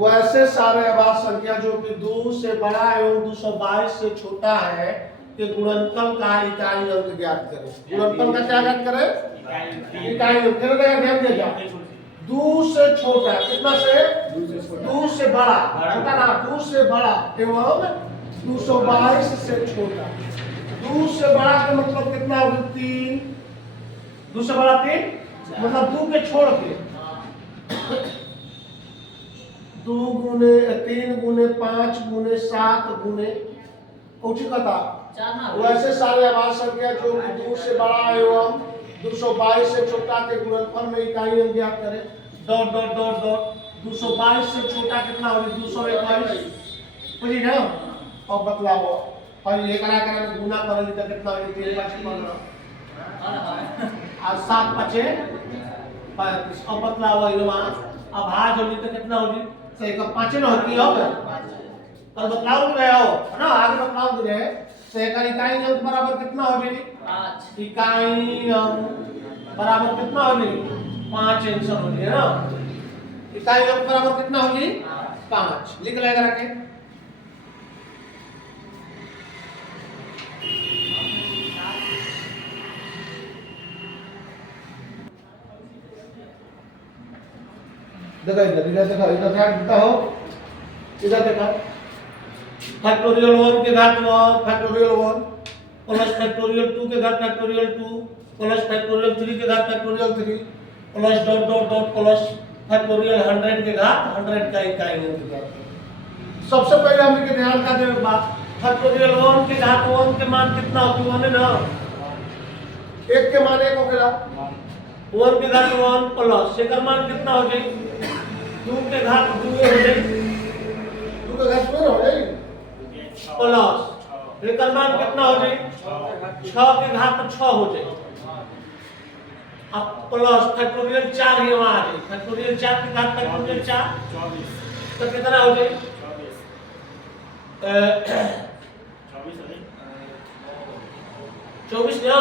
वैसे सारे अभाज्य संख्या जो कि 2 से बड़ा एवं 222 से छोटा है कि गुणनफल का इकाई अंक ज्ञात करें। गुणनफल का क्या ज्ञात करें? इकाई अंक। ध्यान दीजिएगा, 2 से छोटा, कितना से? 2 से बड़ा, छोटा ना, 2 से बड़ा एवं 222 से छोटा। 2 से बड़ा का मतलब कितना होगा? 3। 2 से बड़ा 3 मतलब 2 के छोड़ के 2 गुने 3 गुने 5 गुने 7 गुने कुछ कथा। वैसे सारे अभाज्य संख्या जो कि 2 से बड़ा एवं 222 से छोटा के गुणनफल में इकाई अंक ज्ञात करें। डॉट डॉट डॉट डॉट 222 से छोटा कितना होगा? 221। बुझी ना? अब बतलाओ, और ये करा करा गुना करेंगे तो कितना होगा? 3 5 15 और 7 5 35। अब बतलाओ अभाज्य होगी तो कितना होगी? सही का 5 ना होती है। अब बतलाओ भी रहे हो ना, आगे बतलाओ भी रहे। सही का इकाई अंक बराबर कितना हो जाएगी? 5। इकाई अंक बराबर कितना हो जाएगी? 5 आंसर हो जाएगा ना। इकाई अंक बराबर कितना हो जाएगी? 5। लिख लेगा रखे। देखो इधर देखो, इधर ध्यान देता हो, इधर देखो। फैक्टोरियल 1 के घात 1 फैक्टोरियल 1 प्लस फैक्टोरियल 2 के घात फैक्टोरियल 2 प्लस फैक्टोरियल 3 के घात factorial 3 plus dot dot dot plus factorial 100 के घात 100 का इकाई अंक ज्ञात। सबसे पहले हम के ध्यान का देवे बात, फैक्टोरियल 1 के घात 1 के मान कितना होती है ना? 1 के मान 1 हो गया। 1 के घात 1 प्लस एकर मान कितना हो जाए? 2 के घात 2 हो जाए। 2 के घात 2 हो जाए प्लस एकर मान कितना हो जाए? 6 के घात 6 हो जाए। अब प्लस फैक्टोरियल 4 ही वहां आ जाए। फैक्टोरियल 4 के घात फैक्टोरियल 4 24 तो कितना हो जाए? 24 ना,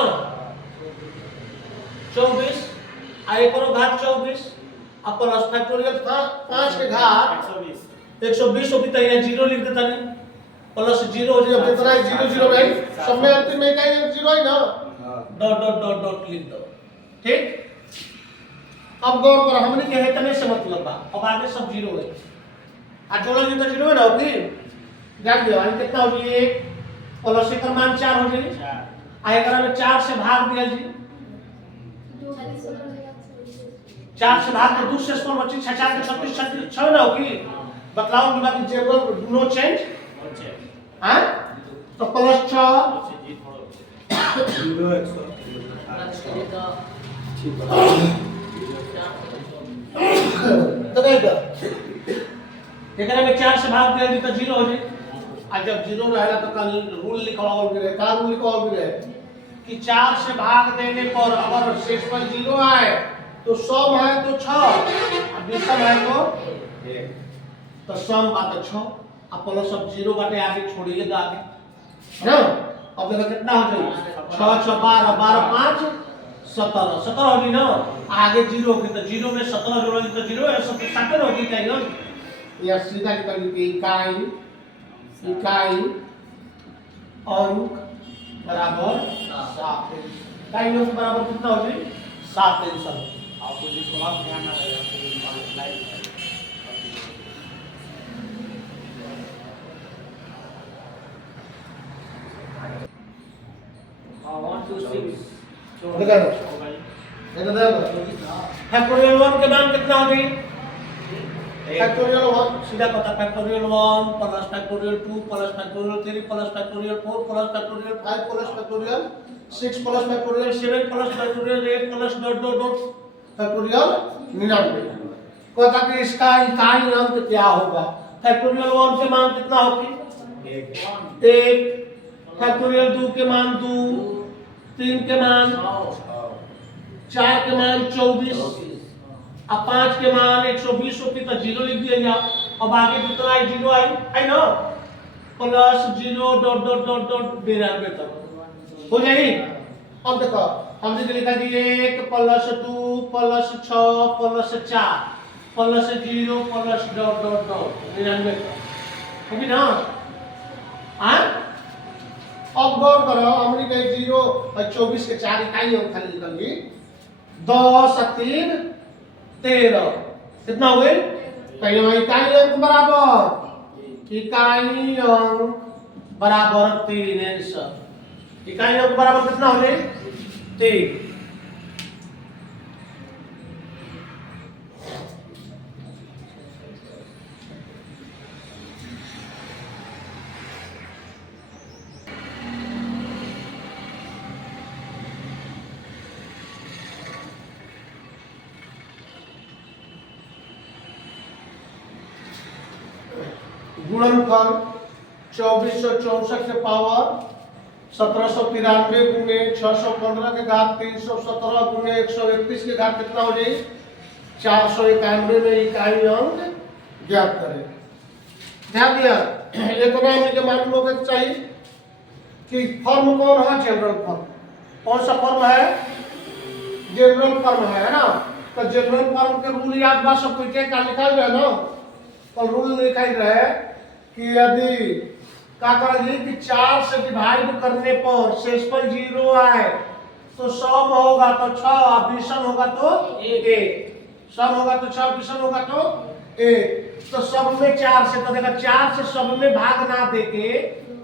24 आई करो घात 24 अब प्लस फैक्टोरियल 5 के घात 120 होगी तो यहाँ 0 लिख देता नहीं, प्लस 0 हो जाए। जितना है 0 0 भाई सब में अंतिम में इकाई अंक 0 है ना, डॉट डॉट डॉट डॉट लिख दो। ठीक, अब गौर करो, हमने के है तने से मतलब बा, अब आगे सब 0 है आ जोड़ेंगे तो 0 है ना होगी। जान दो आज कितना हो जाए? 1 प्लस का मान 4 हो जाए। आए करा में 4 से भाग दिया जी, 4 से भाग तो 2 से स्मॉल बच्चे 6 4 के 36 36 6 ना होगी। बतलाओ कि बाकी जेबल नो चेंज हां तो प्लस 6 0 तो देखो एकरा में 4 से भाग दिया तो 0 हो जाए। आज जब 0 रहेगा तो कल रूल लिखवाओ भी रहे, का रूल लिखवाओ भी रहे कि 4 से भाग देने पर अगर शेष पर 0 आए तो सम है तो 6 और विषम है तो 1, तो सम बात 6 अब प्लस सब 0 बाटे आगे छोड़िए तो आगे ना। अब देखो कितना हो जाए? 6 6 12 12 5 17 17 होगी ना, आगे 0 होगी तो 0 में 17 जोड़ेंगे तो 0 है, सब 7 होगी क्या? या सीधा निकल के इकाई अंक बराबर 7। इकाई अंक बराबर कितना हो जाए? 7 आंसर। आपको जो क्लास ध्यान ना रहे आपको स्लाइड हां 1 2 6 देखो फैक्टोरियल 1 के मान कितना हो जाए? फैक्टोरियल 1 सीधा पता, factorial 1 plus factorial 2 plus factorial 3 plus factorial 4 plus factorial 5 plus factorial 6 plus factorial 7 plus factorial 8 plus dot dot dot factorial 99। कहता कि इसका इकाई अंक क्या होगा? फैक्टोरियल 1 के मान कितना होगी? 1 फैक्टोरियल 2 के मान 2 3 के मान 4 के मान 24 अब 5 के मान 120 होती तो 0 लिख दिया जाओ। अब आगे कितना है? 0 आई ना, plus 0 dot dot dot dot 92 तक हो जाएगी। अब देखो हमने लिखा कि 1 plus 2 plus 6 plus 4 plus 0 plus dot dot dot 99 का होगी ना। हाँ अब गौर करो हमने कहे 0 और 24 के 4 इकाई अंक खाली निकल गई 10 और 3 13 कितना हुए कहीं इकाई अंक बराबर इकाई अंक बराबर 3 आंसर इकाई अंक बराबर कितना हो गए 3। गुणनफल 2464 के पावर 1793 गुने 615 के घात 317 गुने 131 के घात कितना हो जाए 491 में इकाई अंक ज्ञात करें। ध्यान दिया इतना मुझे मालूम होगा चाहिए कि फॉर्म कौन है जनरल फॉर्म कौन सा फॉर्म है जनरल फॉर्म है ना। तो जनरल फॉर्म के रूल याद बा सब कुछ क्या लिखा हुआ है ना। तो रूल लिखा ही रहे कि यदि क्या करेंगे कि 4 से डिवाइड करने पर शेषफल 0 आए तो सम होगा तो 6 विषम होगा तो 1 सम होगा तो 6 विषम होगा तो 1 तो सब में 4 से तो देखा 4 से सब में भाग ना देके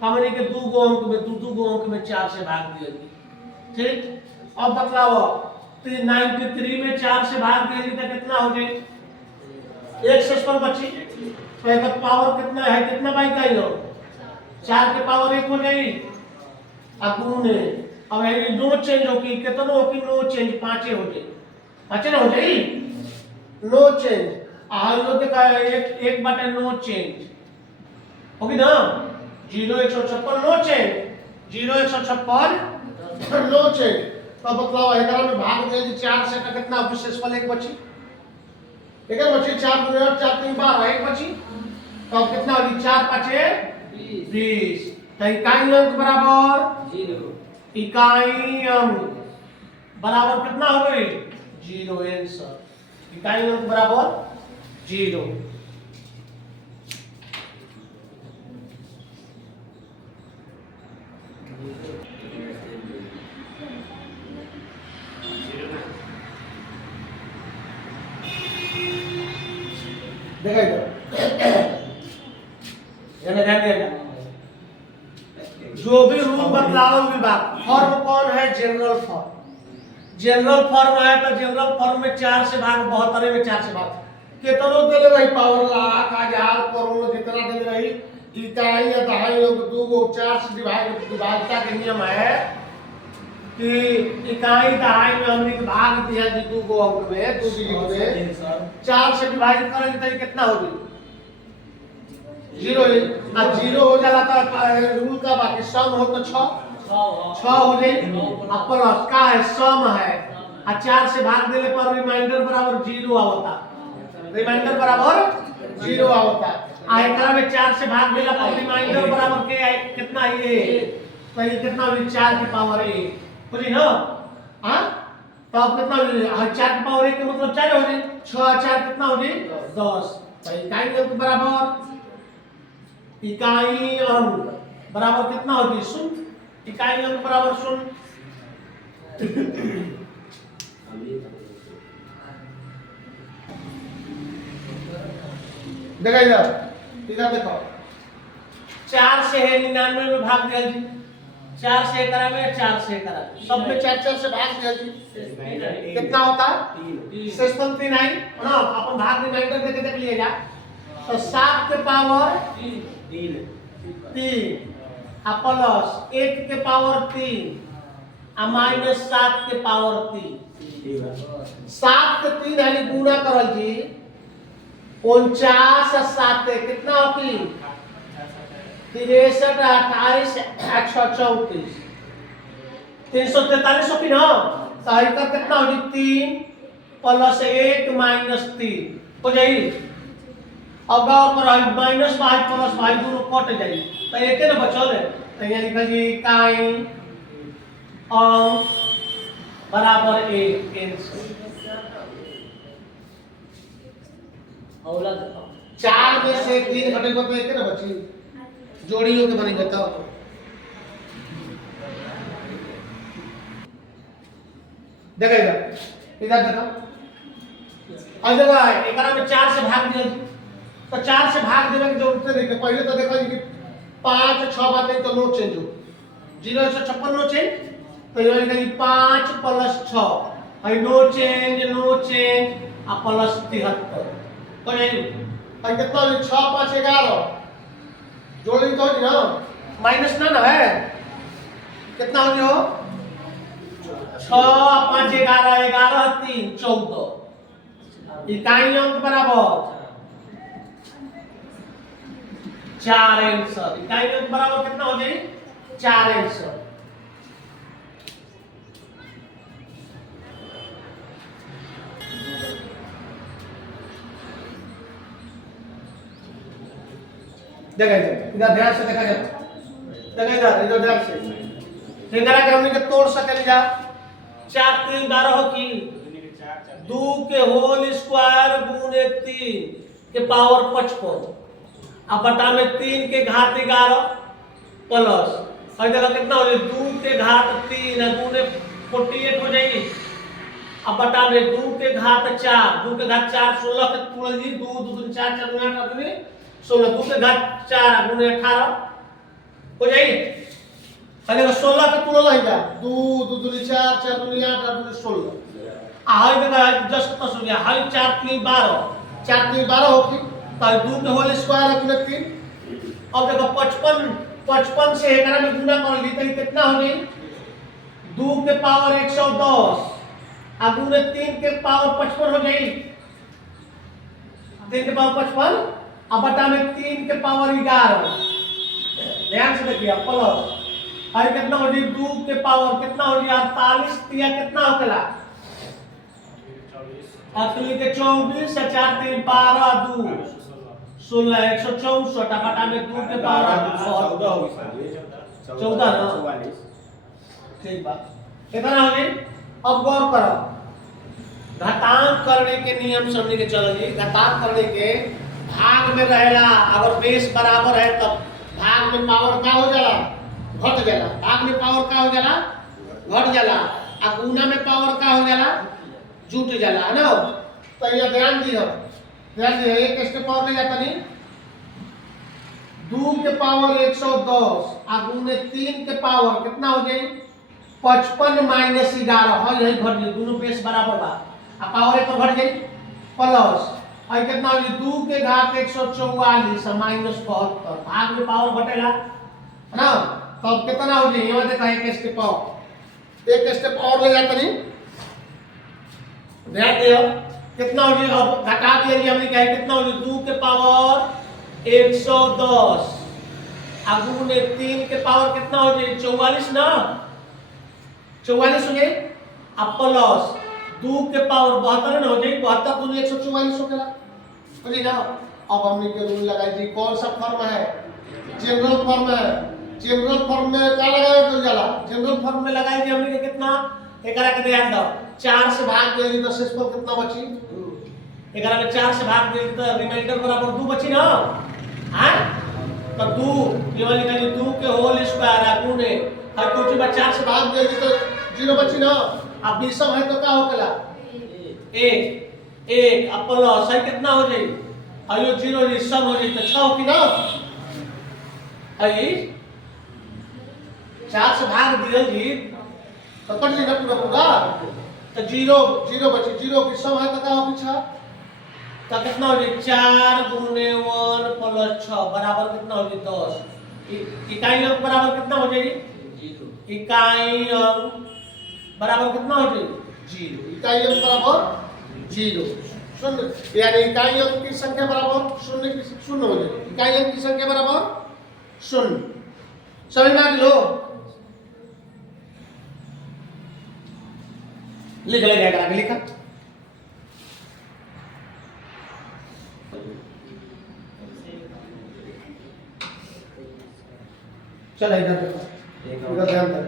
हमने के 2 गो अंक में 2 अंक में 4 से भाग दिएगी। ठीक अब बतलाओ 93 में 4 से भाग देगी तो कितना हो जाए 1 शेषफल बची तो एक पावर कितना है कितना बाई का ही हो 4 के पावर 1 हो जाएगी गुणे अब ये नो चेंज होगी कितना होगी नो चेंज 5 हो जाएगी 5 ना हो जाएगी नो चेंज आयो देखा एक बटे नो चेंज होगी ना 0 156 नो चेंज 0 156 नो चेंज तो बतलाओ एकरा में भाग दे 4 से का कितना शेषफल 1 बची एक बची 4 गुणे 4 3 12 1 बची तो कितना होगी 4 5 20 तो इकाई अंक बराबर 0 इकाई अंक बराबर कितना हो गई 0 आंसर इकाई अंक बराबर 0। देखा इधर जो भी रूल बदलाव विभाग फॉर्म कौन है जनरल फॉर्म है तो जनरल फॉर्म में 4 से भाग 72 में 4 से भाग कितनो देले भाई पावर लाख हजार करोड़ जितना देले भाई इकाई या दहाई लोग 2 गो 4 से विभाजता के नियम है कि इकाई दहाई में हमने भाग दिया जी 2 गो अंक में 2 डिजिट में 4 से विभाजित करेंगे तो कितना होगी 0 अब 0 हो जाला तो रूल का बाकी सम हो तो 6 हो जाए अब प्लस का है सम है और 4 से भाग देने पर रिमाइंडर बराबर 0 आवता रिमाइंडर बराबर 0 आवता आ एकरा में 4 से भाग देला पर रिमाइंडर बराबर के कितना ये तो ये कितना होगी 4 की पावर 1 बुझी ना। हां तो अब कितना होगी 4 की पावर 1 के मतलब 4 हो जाए 6 4 कितना हो जाए 10 तो इकाई अंक बराबर इकाई अंक बराबर कितना होगी 0 इकाई अंक बराबर 0। देखा इधर देखो 4 से है 99 में भाग दिया जी 4 से करा में 4 से करा सब में 4 से भाग दिया जी कितना होता है शेषफल 3 आई ना अपन भाग रिमाइंडर देके देख लीजिएगा तो 7 के पावर 3 प्लस 1 के पावर 3 आ माइनस 7 के पावर 3 7 के 3 है गुणा करल जी 49 और 7 कितना होगी 63 28 134 343 होगी ना सही का कितना होगी 3 प्लस 1 माइनस 3 हो जाएगी। अब और माइनस 5 प्लस 5 दोनों कट जाएगी तो एक ना बचल है तो यहाँ लिखा जी इकाई अंक बराबर 1 आंसर औला 4 में से 3 घटेगा तो एक ना बची जोड़ियों के बनेंगे तो देखा इधर देखो अगर एकरा में 4 से भाग दिया तो 4 से भाग देने की जरूरत नहीं है। पहले तो देखा कि 5 6 बात नहीं तो नो चेंज हो 0 156 नो चेंज तो ये लिखा कि 5 प्लस 6 है नो चेंज आ प्लस 73 तो नहीं है कितना है 6 5 11 जोड़ी तो ना माइनस ना है कितना हो गया 6 5 11 11 3 14 इकाई अंक बराबर 4 आंसर इकाई अंक बराबर कितना हो जाए 4 आंसर देखा इधर ध्यान से देखा देखा इधर ध्यान से इधर के हमने के तोड़ सके जा 4 3 12 हो की 2 के होल स्क्वायर गुने 3 के पावर 55 अब बटा में 3 के घात 11 प्लस और देखो कितना हो जाए 2 के घात 3 गुने 48 हो जाएगी अब बटा में 2 के घात 4 2 के घात 4 16 के तुलना जी 2 2 2 4 4 8 आदमी 16 2 के घात 4 गुने 18 हो जाएगी अगर 16 के तुलना है 2 2 2 4 4 2 8 8 16 हाई देखा जस्ट कितना हो गया हाई 4 3 12 4 3 12 होगी तो 2 के होल स्क्वायर गुने 3 अब देखो 55 से एकरा में गुना कर ली तो कितना हो गई 2 के पावर 110 आ गुने 3 के पावर 55 हो गई 3 के पावर 55 अब बटा में 3 के पावर 11 ध्यान से देखिए प्लस और कितना हो गई 2 के पावर कितना हो गया 48 तिया कितना होगा अखिल के 24 से 4 3 12 2 16 164 बटा में 2 के पावर 14 ना ठीक बात कितना हो गई अब गौर करो घातांक करने के नियम समझ के चलो जी घातांक करने के भाग में रहेला अगर बेस बराबर है तब भाग में पावर का हो जाला घट जाला भाग में पावर का हो जाला घट जाला आ गुना में पावर का हो जाला जुट जाला है ना तो ये ध्यान दियो एक स्टेप और ले जाता नहीं 2 के पावर 110 आ गुने 3 के पावर कितना हो जाए 55 माइनस 11 है यही घट गई दोनों बेस बराबर बा आ पावर एक घट गई प्लस और कितना हो गई 2 के घात 144 माइनस 72 भाग में पावर घटेला है ना तब कितना हो जाए ये देखा एक स्टेप और ले जाता नहीं ध्यान दियो कितना हो गया अब घटा दिया जी हमने क्या है कितना हो गया 2 के पावर 110 आगू ने 3 के पावर कितना हो गया 44 ना 44 हो गए अब प्लस 2 के पावर 72 ना हो जाए 72 दूनी 144 हो गया समझे ना अब हमने के रूल लगाई जी कौन सा फॉर्म है जनरल फॉर्म है जनरल फॉर्म में क्या लगाया तो जाला जनरल फॉर्म में लगाई जी हमने के कितना एकरा के ध्यान दो 4 से भाग देगी तो शेषफल कितना बची 11 में 4 से भाग देगी तो रिमाइंडर बराबर 2 बची ना हां तो 2 ये वाली का 2 के होल स्क्वायर है गुने हर कोची में 4 से भाग देगी तो 0 बची ना अब विषम है तो क्या होगा 1 अब प्लस है कितना हो जाए आयो 0 ये सम हो जाए तो 6 की ना आई 4 से भाग दिया जी तो कट जाएगा पूरा पूरा तो 0 बचे 0 की सम है तो क्या होगी 6 तो कितना हो जाए 4 गुने 1 प्लस 6 बराबर कितना हो जाए 10 इकाई अंक बराबर कितना हो जाए 0 इकाई अंक बराबर कितना हो जाए 0 इकाई अंक बराबर 0 शून्य यानी इकाई अंक की संख्या बराबर शून्य हो जाए इकाई अंक की संख्या बराबर 0 समझ में आ लो लिख लेगा आगे लिखा चलो इधर देखो इधर ध्यान दो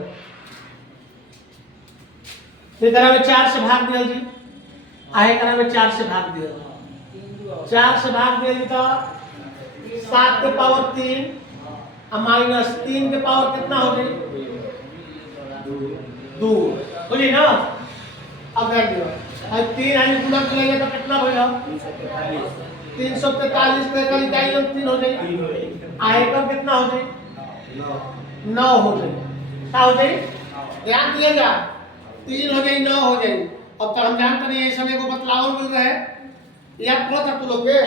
ये करा में 4 से भाग दिया जी आए करा में 4 से भाग दिया 4 से भाग दिया तो 7 के पावर 3 और माइनस 3 के पावर कितना हो गई 2 हो गई ना। अब देख दियो अब 3 आने गुना कर लेंगे तो कितना होगा 343 पे कल इकाई लोग 3 हो जाएगी आयकर कितना हो जाएगी 9 हो जाएगी क्या हो जाएगी ध्यान दिया जा 3 हो जाएगी 9 हो जाएगी। अब तो हम जानते नहीं ऐसा को बतलाव मिल रहा है याद करो था तू लोग के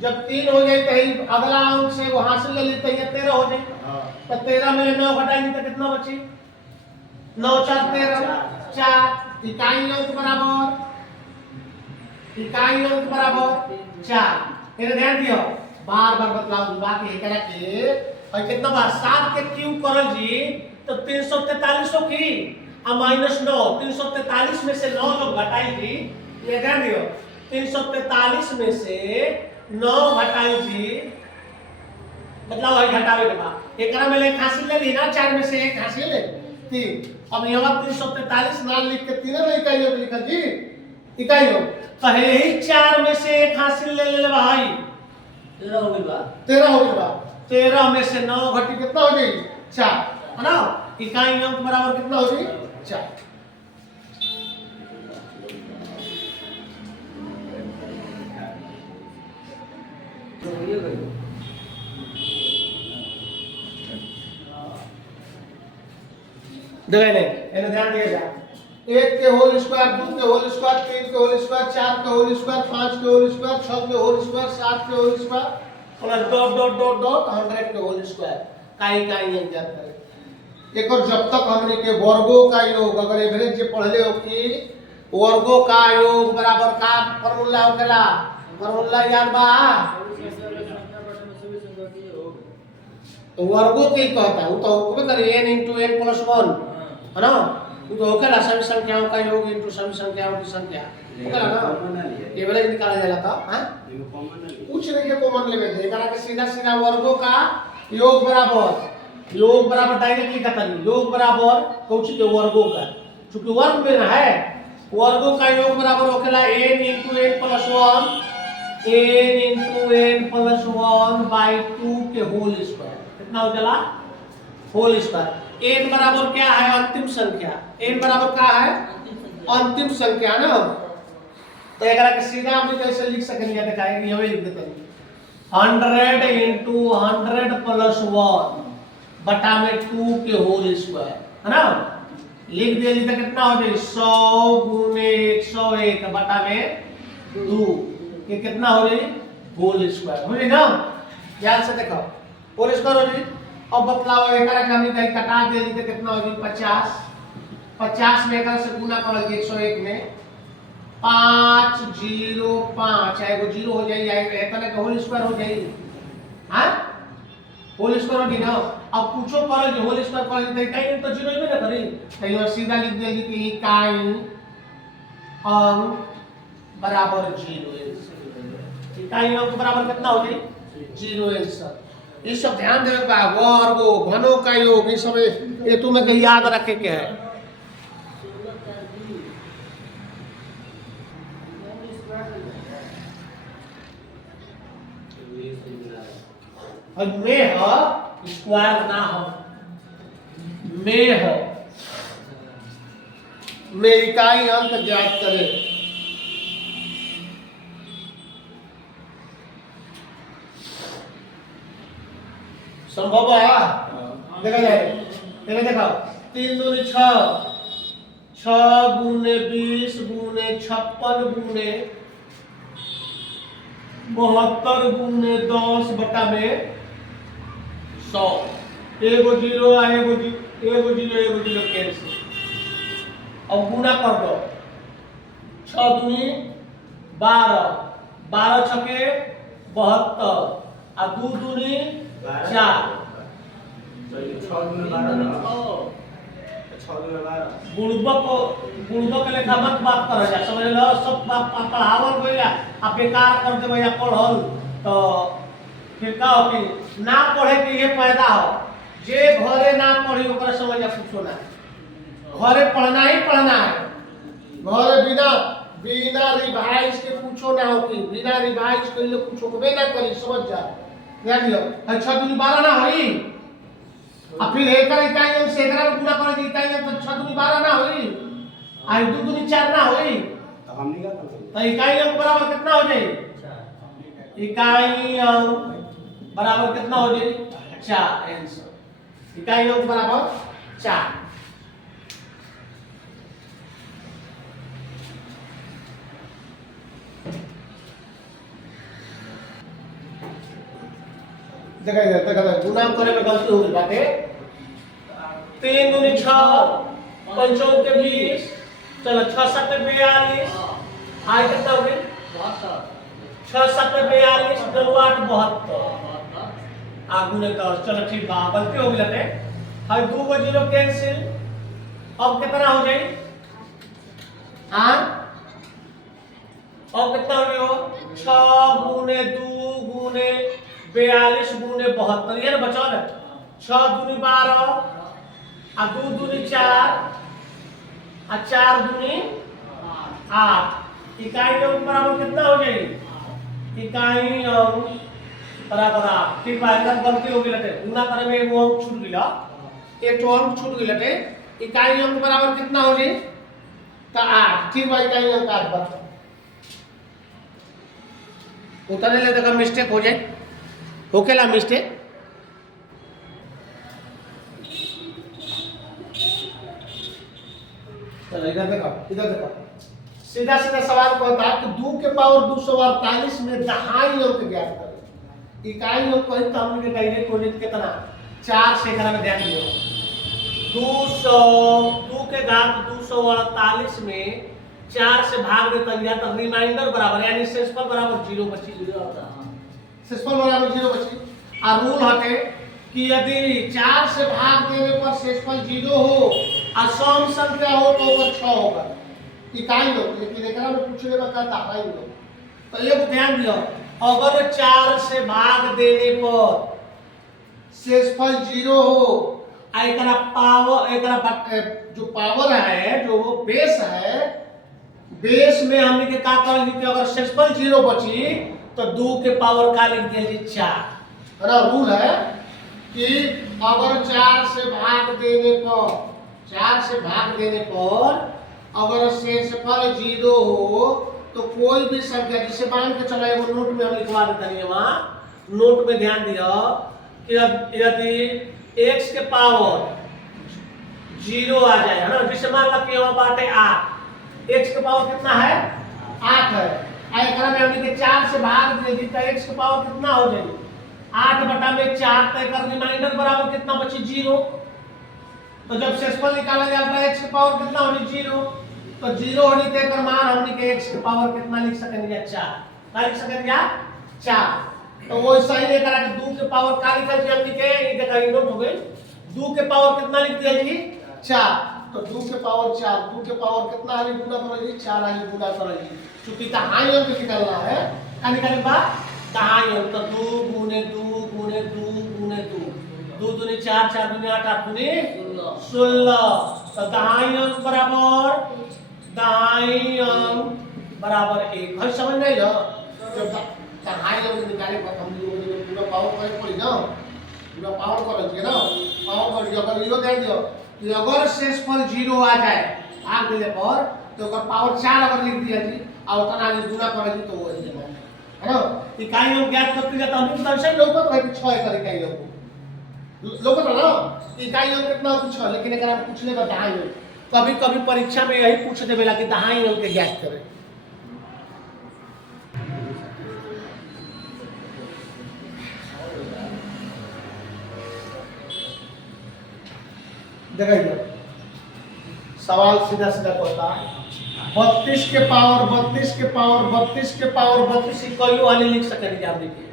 जब 3 हो जाए तो अगला अंक से वो हासिल ले लेते हैं 13 हो जाए तो 13 में 9 घटाएंगे तो कितना बचे 9 4 13 4 इकाई अंक बराबर 4 फिर ध्यान दियो बार बार बतलाओ बाकी है करा के और कितना बार 7 के क्यूब करल जी तो 343 हो की और माइनस 9 343 में से 9 जो घटाई जी ये ध्यान दियो 343 में से 9 घटाई जी मतलब है घटावे के बाद एकरा में एक हासिल ले ली ना 4 में से एक हासिल ले 3 अब यहाँ 343 ना लिख के 3 नहीं इकाई हो लिखा जी इकाई हो तो यही 4 में से एक हासिल ले ले भाई 13 हो गई बा 13 में से 9 घटी कितना हो गई 4 है ना इकाई अंक बराबर कितना हो गई 4। देखो ध्यान दिएगा 1 के होल स्क्वायर 2 के होल स्क्वायर 3 के होल स्क्वायर 4 के होल स्क्वायर 5 के होल स्क्वायर 6 के होल स्क्वायर 7 के whole square plus dot dot dot dot 100 के होल स्क्वायर काई हम जानते हैं एक और जब तक हमने के वर्गों का योग अगर एवरेज जे पढ़ले हो कि वर्गों का योग बराबर का फार्मूला होखेला फार्मूला याद बा वर्गों के कहता वो तो होबे करे n * n + 1 है ना वो तो होखेला सभी संख्याओं का योग इनटू सभी संख्याओं की संख्या होखेला ना एवरेज निकाला जाला था हां कुछ नहीं के कॉमन लेवे थे एकरा के सीधा सीधा वर्गों का योग बराबर डायरेक्टली कहता नहीं योग बराबर कुछ के वर्गों का क्योंकि वर्ग में ना है वर्गों का योग बराबर होखेला n * n + 1 n * n + 1 / 2 के होल स्क्वायर कितना हो जाला होल स्क्वायर n बराबर क्या है अंतिम संख्या n बराबर क्या है अंतिम संख्या ना तो एकरा के सीधा हम कैसे लिख सकेंगे दिखाए कि हमें लिख देते हैं 100 * 100 + 1 बटा में 2 के होल स्क्वायर है ना लिख दे तो कितना हो जाए 100 * 101 बटा में 2 ये कितना हो जाए होल स्क्वायर हो जाए ना ध्यान से देखो होल स्क्वायर हो जाए। अब बतलाओ एकरा के हमने कहीं कटा दे तो कितना हो जाए 50 में एकरा से गुना कर 101 में 505 एगो 0 हो जाए एकरा के होल स्क्वायर हो जाए हां होल स्क्वायर हो गई ना अब पूछो कर जो होल स्क्वायर कर तो इकाई तो 0 ही ना करी तो सीधा लिख देंगे कि इकाई अंक बराबर 0 इकाई अंक बराबर कितना हो जाए 0 आंसर। ये सब ध्यान देवे बा वर्गो घनों का योग ये सब ये तुम्हें कहीं याद रखे के है अब में हो स्क्वायर ना हो में हो में इकाई अंक ज्ञात करें संभव है देखा जाए देखो 3 दूनी 6 गुने 20 गुने 56 गुने 72 गुने 10 बटा में 100 एगो 0 एगो 0 कैंसिल अब गुना कर दो 6 दूनी 12 छके 72 और 2 दूनी 4 बुढ़बो के लेखा मत बात कर जा समझ लो सब पढ़ावल गइला आ बेकार कर देबे या पढ़ल तो फिर का हो कि ना पढ़े के ये फायदा हो जे घरे ना पढ़ी ओकरा समझ आ कुछो ना घरे पढ़ना ही पढ़ना है घरे बिना बिना रिवाइज के पूछो ना हो कि बिना रिवाइज कइले पूछो को ना करी समझ जा ध्यान दियो अच्छा दूनी 12 ना होई आ फिर एकर इकाई अंक से एकरा में गुणा करे इकाई अंक तो 6 दूनी 12 ना होई आ 2 दूनी 4 ना होई तो हमने का तो इकाई अंक बराबर कितना हो जाए इकाई अंक बराबर कितना हो जाए 4 आंसर इकाई अंक बराबर 4 देखा गुना करे में गलती हो गई बाटे 3 दूनी 6 5 के 20 चलो 6 7 42 आय कितना हो गई 6 7 42 2 8 72 आगू ने कर चलो ठीक बा गलती हो गई लटे हर 2 को 0 कैंसिल अब कितना हो जाए हां अब कितना हो गया 6 गुने 2 गुने 42 गुने 72 ये ना बचा ले 6 दूनी 12 आ 2 दूनी 4 आ 4 दूनी 8 इकाई अंक बराबर कितना हो जाएगी इकाई अंक बराबर 8 ठीक बा एकदम गलती हो गई लटे गुना करे में वो अंक छूट गया एक तो अंक छूट गई लटे इकाई अंक बराबर कितना हो जाए तो 8 ठीक बा इकाई अंक 8 बराबर उतरने ले तक मिस्टेक हो जाए होकेला मिस्टेक चलो इधर देखो सीधा सीधा सवाल कहता है कि 2 के पावर 248 में दहाई अंक ज्ञात करें इकाई अंक कहीं तो हमने डायरेक्ट कोडित कितना 4 से एकरा में ध्यान दियो 200 2 के घात 248 में 4 से भाग दे तो या तो रिमाइंडर बराबर यानी शेषफल बराबर 0 बची 0 होता शेषफल बराबर 0 बची और रूल हटे कि यदि 4 से भाग देने पर शेषफल 0 हो और सम संख्या हो तो वो 6 होगा इकाई लोग लेकिन एकरा में पूछने में कहता है लोग तो ये ध्यान दियो अगर 4 से भाग देने पर शेषफल 0 हो एकरा पावर एकरा जो पावर है जो वो बेस है बेस में हमने के का कर ली अगर शेषफल 0 बची तो 2 के पावर का लिख दिया जी 4 है ना रूल है कि अगर 4 से भाग देने पर अगर शेषफल 0 हो तो कोई भी संख्या जिसे मान के चला वो नोट में हम लिखवा देते हैं वहां नोट में ध्यान दियो कि यदि x के पावर 0 आ जाए है ना जिसे मान लो कि वहां बाटे 8 x के पावर कितना है 8 है एकरा में हमने के 4 से भाग दे दी तो x के पावर कितना हो जाएगी 8 बटा में 4 तो एकर रिमाइंडर बराबर कितना बची 0 तो जब शेषफल निकाला जाता है x के पावर कितना होनी 0 तो 0 होनी तो एकर मान हमने के x के पावर कितना लिख सकेंगे 4 का लिख सकेंगे 4 तो वो सही है करा के 2 के पावर का लिखा जी हमने के ये देखा ये नोट हो गई 2 के पावर कितना लिख दिया जी 4 तो 2 के पावर 4 2 के पावर कितना है गुना करो जी 4 है गुना करो जी क्योंकि दहाई अंक निकालना है का निकालने बाद दहाई अंक तो 2 गुने 2 गुने 2 गुने 2 2 दूनी 4 4 दूनी 8 8 दूनी 16 तो दहाई अंक बराबर 1 है समझ नहीं हो जब दहाई अंक निकाले पर हम लोग ने पूरा पावर कर पड़ी ना पूरा पावर कर दिया ना पावर कर अगर यो ध्यान दियो कि अगर शेषफल 0 आ जाए भाग देने पर तो अगर पावर 4 अगर लिख दिया जी और उतना गुना कर दी तो वो हो जाएगा है ना इकाई अंक ज्ञात करते जाता हम तो ऐसे लोगों को 6 कर इकाई अंक लोगों को ना इकाई अंक कितना कुछ है लेकिन अगर आप पूछ ले दहाई कभी कभी परीक्षा में यही पूछ देवेला कि दहाई अंक के ज्ञात करें देखिए सवाल सीधा सीधा कहता है 32 के पावर 32 के पावर 32 के पावर 32 इकाई वाले लिख सकेंगे आप देखिए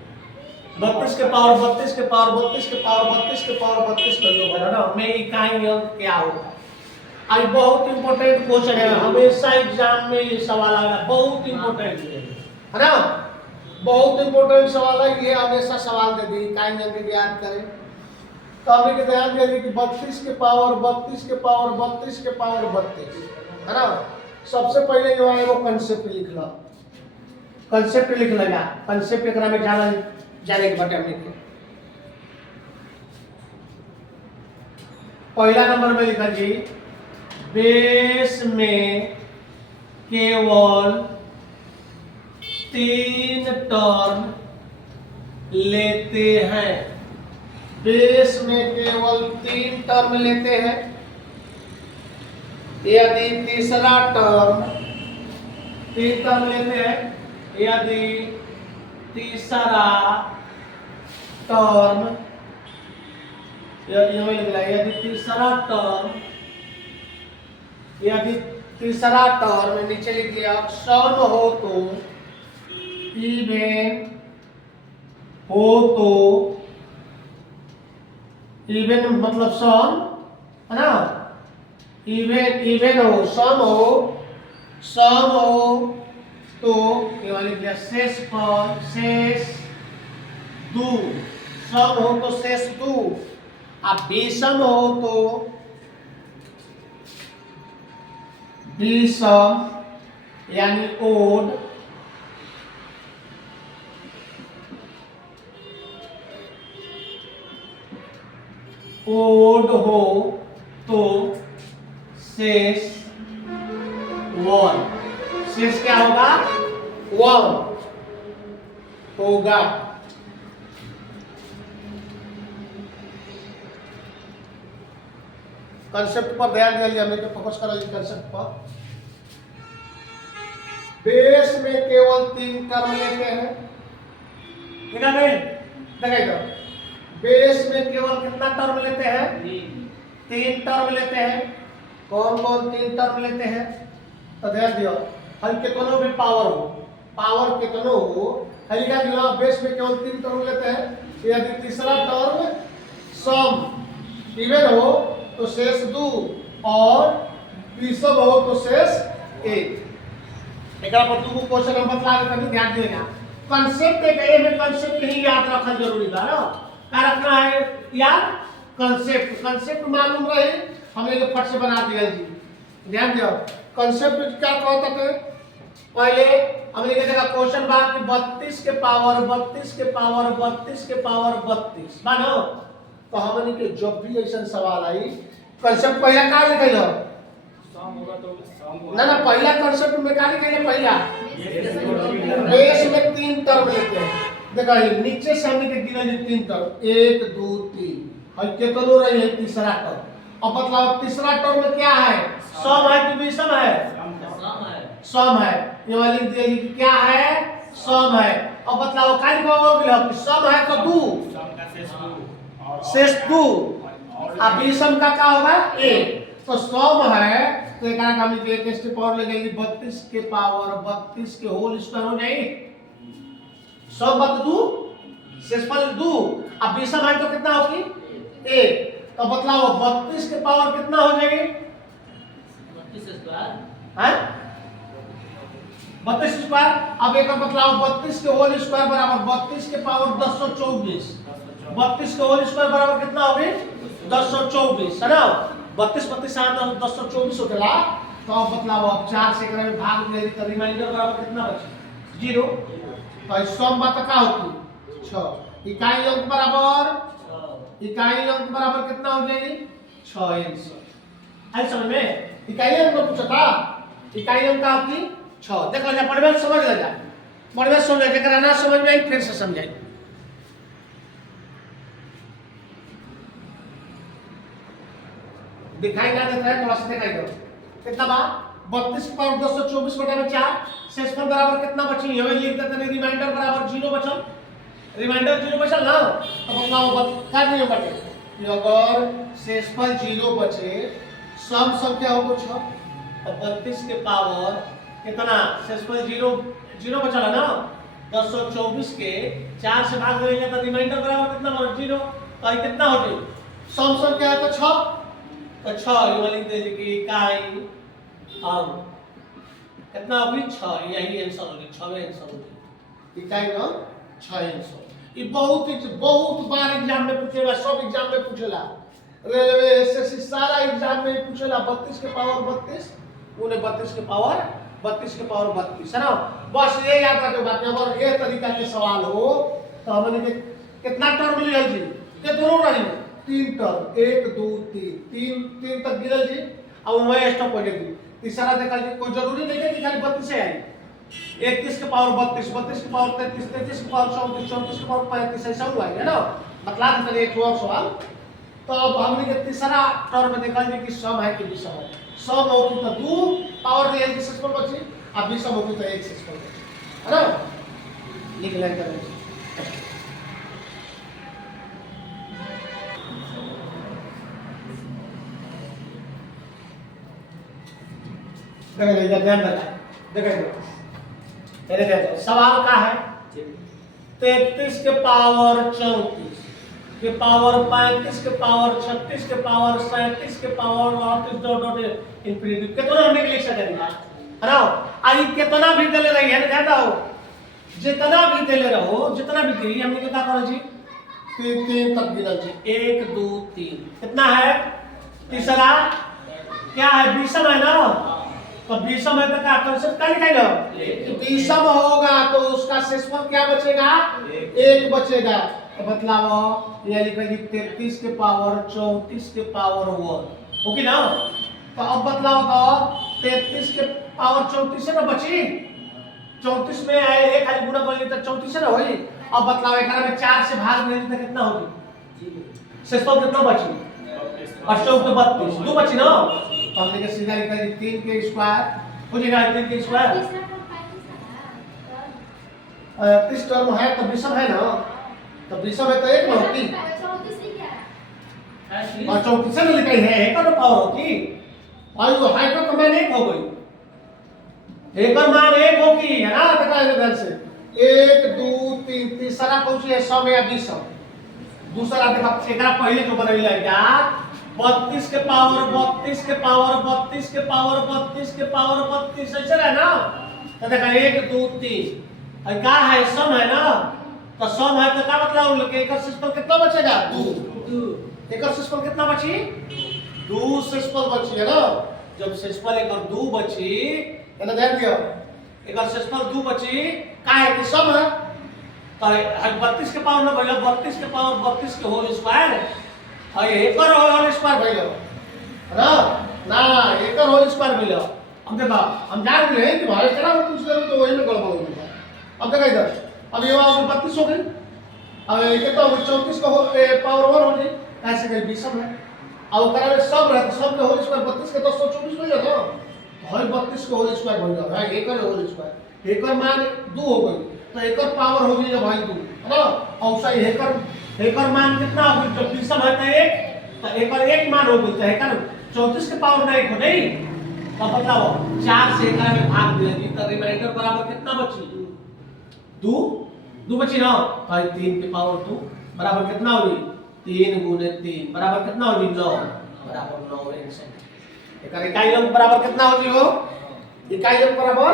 32 के पावर 32 के पावर 32 के पावर 32 के पावर 32 करियो बना ना में इकाई अंक क्या होगा आज बहुत इंपॉर्टेंट क्वेश्चन है हमेशा एग्जाम में ये सवाल आएगा बहुत इंपॉर्टेंट है ना बहुत इंपॉर्टेंट सवाल है ये हमेशा सवाल दे दी इकाई अंक याद करें तो अभी के ध्यान दे कि 32 के पावर 32 के पावर 32 के पावर 32 है ना सबसे पहले जो है वो कंसेप्ट लिख लो, कंसेप्ट लिख लेगा, कंसेप्ट एकरा में जाने के बाटे हमने के पहला नंबर में लिखा जी बेस में केवल 3 टर्म लेते हैं, बेस में केवल 3 टर्म लेते हैं। यदि तीसरा टर्म 3 टर्म लेते हैं, यदि तीसरा टर्म यदि तीसरा टर्म नीचे लिख दिया सम हो तो, इवेन हो तो, इवेन मतलब सम है ना, इवेन हो, सम हो तो केवल लिख दिया शेष पर, शेष दो, सम हो तो शेष दो, अब विषम हो तो विषम यानी ओड, ओड हो तो शेष 1, शेष क्या होगा 1 होगा। कंसेप्ट पर ध्यान दीजिए, हमने तो फोकस करा कंसेप्ट पर। बेस में केवल 3 टर्म लेते हैं, ठीक है नहीं देखिएगा, बेस में केवल कितना टर्म लेते हैं 3 टर्म लेते हैं। कौन कौन 3 टर्म लेते हैं तो ध्यान दियो, हल कितनों भी पावर कितनों हो, हल्का गिला बेस में केवल 3 टर्म लेते हैं। यदि तीसरा टर्म सम इवन हो तो शेष 2 और विषम हो तो शेष 1। एकरा पर दू क्वेश्चन हम बतला के कभी ध्यान देगा। कांसेप्ट एक है, में कांसेप्ट ही याद रखना जरूरी बा ना, क्या रखना है याद, कांसेप्ट मालूम रहे हमने के फट से बना दिया जी। ध्यान दियो कांसेप्ट क्या कहता है, पहले हमने के जगह क्वेश्चन बा कि 32 के पावर 32 के पावर 32 के पावर 32 मानो, तो हमने के जब भी ऐसा सवाल आई कांसेप्ट पहला का लिखल हो सम होगा तो सम ना पहला कांसेप्ट में का लिखल पहला बेस में 3 टर्म लेते हैं। देखा ये नीचे से हमने के गिनल 3 टर्म 1 2 3 और कितनो रही है तीसरा टर्म। अब मतलब तीसरा टर्म में क्या है, सम है कि विषम है, सम है, ये वाली लिख दिया कि क्या है सम है। अब मतलब का लिखा कि सम है तो 2, सम का शेष 2 अब विषम का क्या होगा 1, तो सम है तो एक हम एक स्टेप और लगेगी 32 के पावर 32 के होल स्क्वायर हो जाएगी, सम बत 2 शेषफल 2, अब विषम है तो कितना होगी 1, तो बतलाओ 32 के पावर कितना हो जाएगी 32 स्क्वायर है 32 स्क्वायर। अब एक बतलाओ 32 के होल स्क्वायर बराबर 32 के पावर 1024, 32 के होल स्क्वायर बराबर कितना होगी 1024 है ना, 32 32 1024 होगा। तो अब बतलाओ अब 4 से में भाग दे तो रिमाइंडर बराबर कितना बचे 0, तो सम बात का होगी 6, इकाई अंक बराबर कितना हो जाएगी 6 आई समझ में, इकाई अंक में पूछा था, इकाई अंक का होगी 6। देख लो पढ़वे समझ ले जा, पढ़वे समझ जरा ना समझ में आई फिर से समझाई। दिखाई ना देता है थोड़ा सा दिखाई दो कितना बा 32 पर 224 बटा में 4, शेषफल बराबर कितना बची हमें लिख देते हैं रिमाइंडर बराबर 0 बचल, रिमाइंडर 0 बचल ना, तो बताओ क्या नहीं बटे कि अगर शेषफल 0 बचे सम संख्या हो तो 6 और 32 के पावर कितना शेषफल 0 बचल है ना, 1024 के 4 से भाग देंगे तो रिमाइंडर बराबर कितना बचा 0, तो कितना हो जाए सम संख्या है तो 6, तो 6 ये वाली दे कि इकाई अब कितना अभी 6, यही आंसर होगी 6वें आंसर होगी इकाई ना 6 आंसर। ये बहुत बार एग्जाम में पूछेगा, सब एग्जाम में पूछेला, रेलवे एसएससी सारा एग्जाम में पूछेला 32 के पावर 32 गुने 32 के पावर 32 है ना। बस ये याद रखो बात। अगर ये तरीका के सवाल हो तो हमने के कितना टर्म लिया जी के दोनों रही 3 टर्म 1 2 3 3 तक गिरल जी। अब मैं स्टॉप हो गई तीसरा देखा जी कोई जरूरी नहीं है कि खाली 32 से आई 31 के पावर 32 32 के पावर 33 33 के पावर 34 34 के पावर 35 ऐसा हुआ है ना। बतला देते एक और सवाल। तो अब हमने के तीसरा टर्म में देखा जी कि सम है कि विषम है। सम हो तो 2 पावर रियल की सिस्टम बची अब विषम हो तो 1 सिस्टम बची है ना। लिख लें करें देखिए ध्यान रखें देखिए सवाल का है 33 के पावर 34 के पावर 35 के पावर 36 के पावर 37 के पावर 38 डॉट इंफिनिटी कितना हमने लिख सके है ना। आई कितना भी दे रही है ध्यान रहो जितना भी दे रहो जितना भी दी हमने क्या करो जी 3 तक गिनल जी 1 2 3 कितना है तीसरा क्या है विषम है ना। तो विषम है तो क्या कंसेप्ट क्या लिखा है विषम होगा तो उसका शेषफल क्या बचेगा 1 बचेगा। तो बतलाओ ये लिखा जी 33 के पावर 34 के पावर 1 ओके ना। तो अब बतलाओ तो 33 के पावर 34 से ना बची 34 में आए एक खाली गुना कर तो 34 से ना होई। अब बतलाओ एकरा में 4 से भाग देंगे तो कितना होगी शेषफल कितना बची 8 पे 32 2 बची ना। तो हमने के सीधा लिखा जी 3 के स्क्वायर हो जाएगा 3 के स्क्वायर 30 टर्म है तो विषम है ना। तो विषम है तो 1 ना होगी और 34 से लिखा है एक और पावर होगी आयु हाइड्रो का मान 1 हो गई एक और मान 1 होगी है ना। देखा इधर से 1 2 3 तीसरा कौन सी है सम या विषम। दूसरा देखा एकरा पहले जो बनेला क्या 32 के पावर 32 के पावर 32 के पावर 32 के पावर 32 ऐसे है ना। तो देखा 1 2 3 और क्या है सम है ना। तो सम है तो क्या मतलब कि एक शेषफल कितना बचेगा 2 एक शेषफल कितना बची 2 शेषफल बची है ना। जब शेषफल एक और 2 बची है ना ध्यान दियो एक और शेषफल 2 बची क्या है कि सम है। तो 32 के पावर ना भइलो 32 के पावर 32 के होल स्क्वायर और एक और होल स्क्वायर भइलो है ना ना एक और होल स्क्वायर भइलो। अब देखो हम जान रहे हैं कि भाई चला पूछ ले तो वही में गड़बड़ हो गया। अब देखा इधर अब ये 32 हो गई अब कितना हो 34 का पावर 1 हो गई ऐसे के विषम है। अब ओकरा में सब रहे सब के होल स्क्वायर 32 के 124 हो जाता भाई 32 के होल स्क्वायर हो जाता है एक और होल स्क्वायर एक और मान 2 हो गई तो एक और पावर हो गई भाई 2 है ना। और सही एक और मान कितना हो गई जब विषम है तो एक और एक मान हो गई तो एक और 34 के पावर में 1 हो नहीं। तो बताओ 4 से एकरा में भाग दे दी तो रिमाइंडर बराबर कितना बची 2 बची ना। तो 3 के पावर 2 बराबर कितना होगी 3 गुने 3 बराबर कितना होगी 9 बराबर 9 एक इकाई अंक बराबर कितना होगी हो इकाई अंक बराबर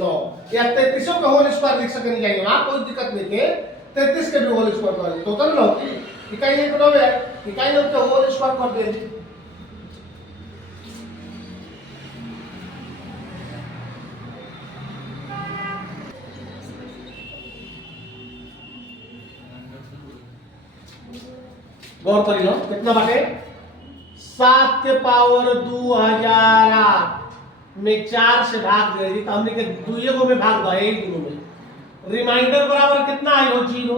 9 या 33 का होल स्क्वायर लिख सकते नहीं वहां कोई दिक्कत नहीं के 33 के भी होल स्क्वायर कर तो कर लो इकाई अंक 9 है इकाई अंक का होल स्क्वायर कर दे। गौर करी लो कितना बाटे 7 के पावर 2008 में 4 से भाग दे दी तो हमने के दुइये गो में भाग दे एक दोनों में रिमाइंडर बराबर कितना है 0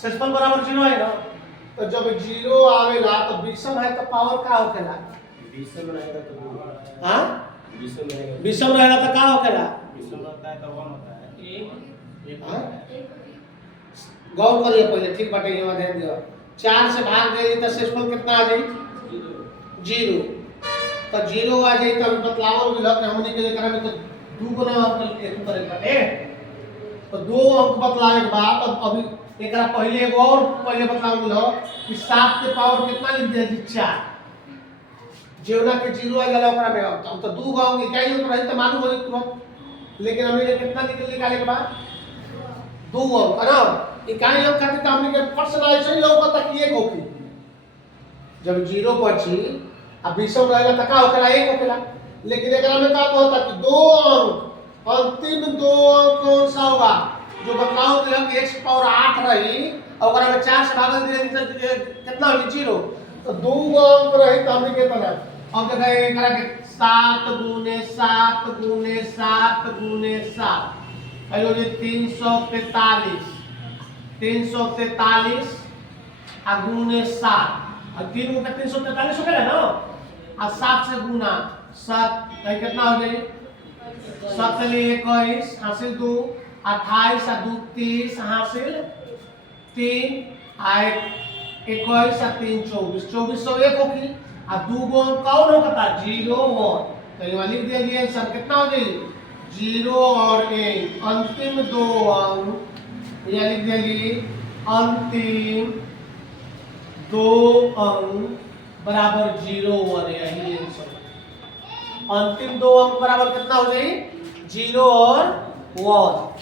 शेषफल बराबर 0 है ना। तो जब 0 आवेला तो विषम है तो पावर का होखेला विषम रहेगा तो हां विषम रहेगा तो का होखेला विषम रहता है तो 1 होता है 1 हां गौर करिए पहले ठीक बाटे ये ध्यान दियो 4 से भाग दे तो शेषफल कितना आ जाई 0 तो 0 आ जाई तो बतलाओ भी लग हमने के एकरा में तो 2 गुना अंक एक करे बाटे तो 2 अंक बतलावे के बाद अब अभी एकरा पहले एक और पहले बतलाओ मिलो कि 7 के पावर कितना लिख दिया जी 4 जेवना के 0 आ जाला ओकरा में अब तो 2 गांव इकाई अंक रही तो मालूम हो तुरंत लेकिन हमने कितना निकाले के बाद 2 अंक है ना इकाई अंक खातिर हमने के प्रश्न ऐसे ही लौकता कि 1 होखी जब 0 बची अब विषम रहेगा त का होखेला 1 होखेला लेकिन एकरा में का होता कि 2 अंक अंतिम 2 अंक कौन सा होगा जो बतलाओ कि हम x पावर 8 रही और ओकरा में 4 से भाग दिए तो कितना हो 0 तो 2 अंक रही तो हमने कितना अब देखा एकरा के 7 गुने 7 गुने 7 गुने 7 आयो जी 343 आ गुने 7 और 3 गुना 343 हो गया ना आ 7 से गुना 7 है कितना हो जाए 7 ले 21 हासिल 2 28 आ 2 30 हासिल 3 आ 21 आ 3 24 2401 होगी आ 2 गो कौन होता 0 1 तो ये लिख दिया आंसर कितना हो जाए 0 और 1 अंतिम 2 अंक ये लिख दिया अंतिम 2 अंक बराबर 0 1 यही आंसर अंतिम 2 अंक बराबर कितना हो जाए 0 और 1